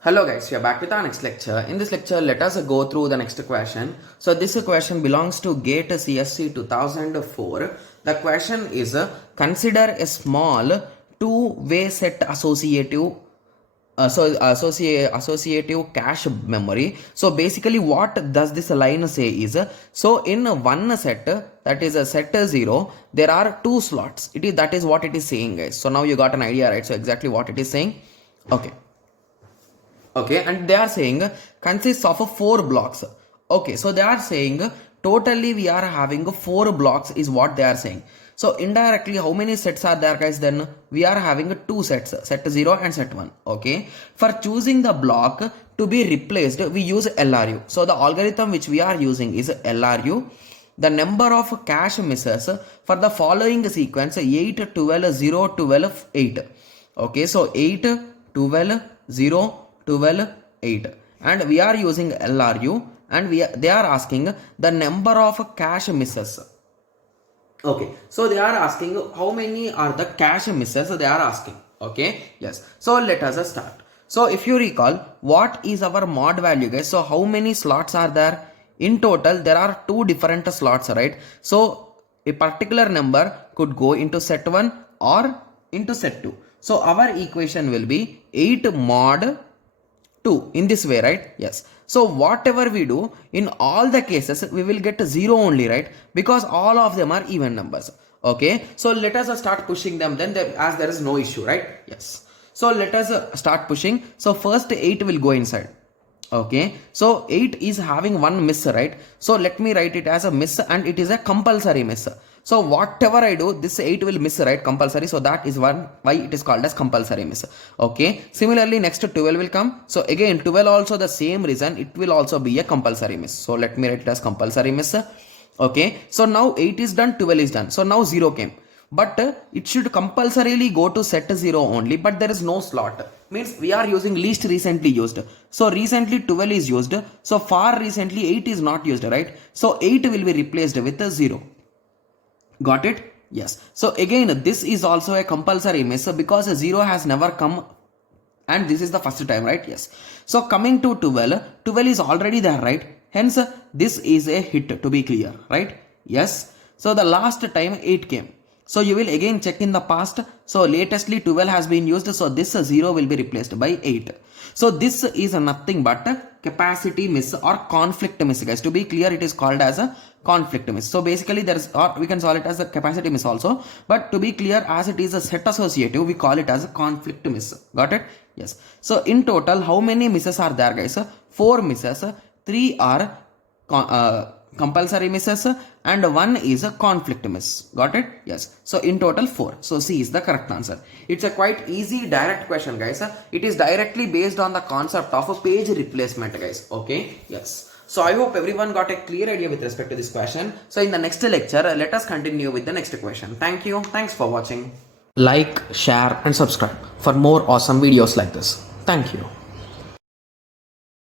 Hello guys, we are back with our next lecture. In this lecture, let us go through the next question. So this question belongs to GATE CSE 2004. The question is, consider a small two-way set associative associative cache memory. So basically what does this line say is, so in one set, that is a set 0, there are two slots. That is what it is saying, guys. So now you got an idea, right? So exactly what it is saying. Okay, and they are saying consists of 4 blocks. Okay, so they are saying totally we are having 4 blocks is what they are saying. So indirectly, how many sets are there, guys? Then we are having 2 sets, set 0 and set 1. Okay, for choosing the block to be replaced, we use LRU. So the algorithm which we are using is LRU. The number of cache misses for the following sequence 8, 12, 0, 12, 8. Okay, so 8, 12, 0, 12, 8, and we are using LRU, and they are asking the number of cache misses. Okay, so they are asking how many are the cache misses they are asking. Okay, yes, so let us start. So if you recall, what is our mod value, guys? So how many slots are there? In total there are 2 different slots, right? So a particular number could go into set 1 or into set 2. So our equation will be 8 mod 2 in this way, right? Yes. So whatever we do, in all the cases we will get 0 only, right? Because all of them are even numbers. Okay, so let us start pushing them then, as there is no issue, right? Yes. So let us start pushing. So first 8 will go inside. Okay, so 8 is having one miss, right? So let me write it as a miss, and it is a compulsory miss. So whatever I do, this 8 will miss, right? Compulsory. So that is why it is called as compulsory miss. Okay, similarly next 12 will come. So again 12 also the same reason, it will also be a compulsory miss. So let me write it as compulsory miss. Okay, so now 8 is done, 12 is done. So now 0 came, but it should compulsorily go to set 0 only, but there is no slot. Means we are using least recently used. So recently 12 is used, so far recently 8 is not used, right? So 8 will be replaced with a 0. Got it? Yes. So again this is also a compulsory miss because 0 has never come, and this is the first time, right? Yes. So coming to 12, 12 is already there, right? Hence this is a hit, to be clear, right? Yes. So the last time 8 came. So you will again check in the past. So latestly 12 has been used. So this 0 will be replaced by 8. So this is nothing but capacity miss or conflict miss, guys. To be clear, it is called as a conflict miss. So basically there is, or we can call it as a capacity miss also. But to be clear, as it is a set associative, we call it as a conflict miss. Got it? Yes. So in total, how many misses are there, guys? 4 misses. 3 are compulsory misses, and 1 is a conflict miss. Got it? Yes. So in total 4. So C is the correct answer. It's a quite easy direct question, guys. It is directly based on the concept of a page replacement, guys. Okay? Yes. So I hope everyone got a clear idea with respect to this question. So in the next lecture, let us continue with the next question. Thank you. Thanks for watching. Like, share and subscribe for more awesome videos like this. Thank you.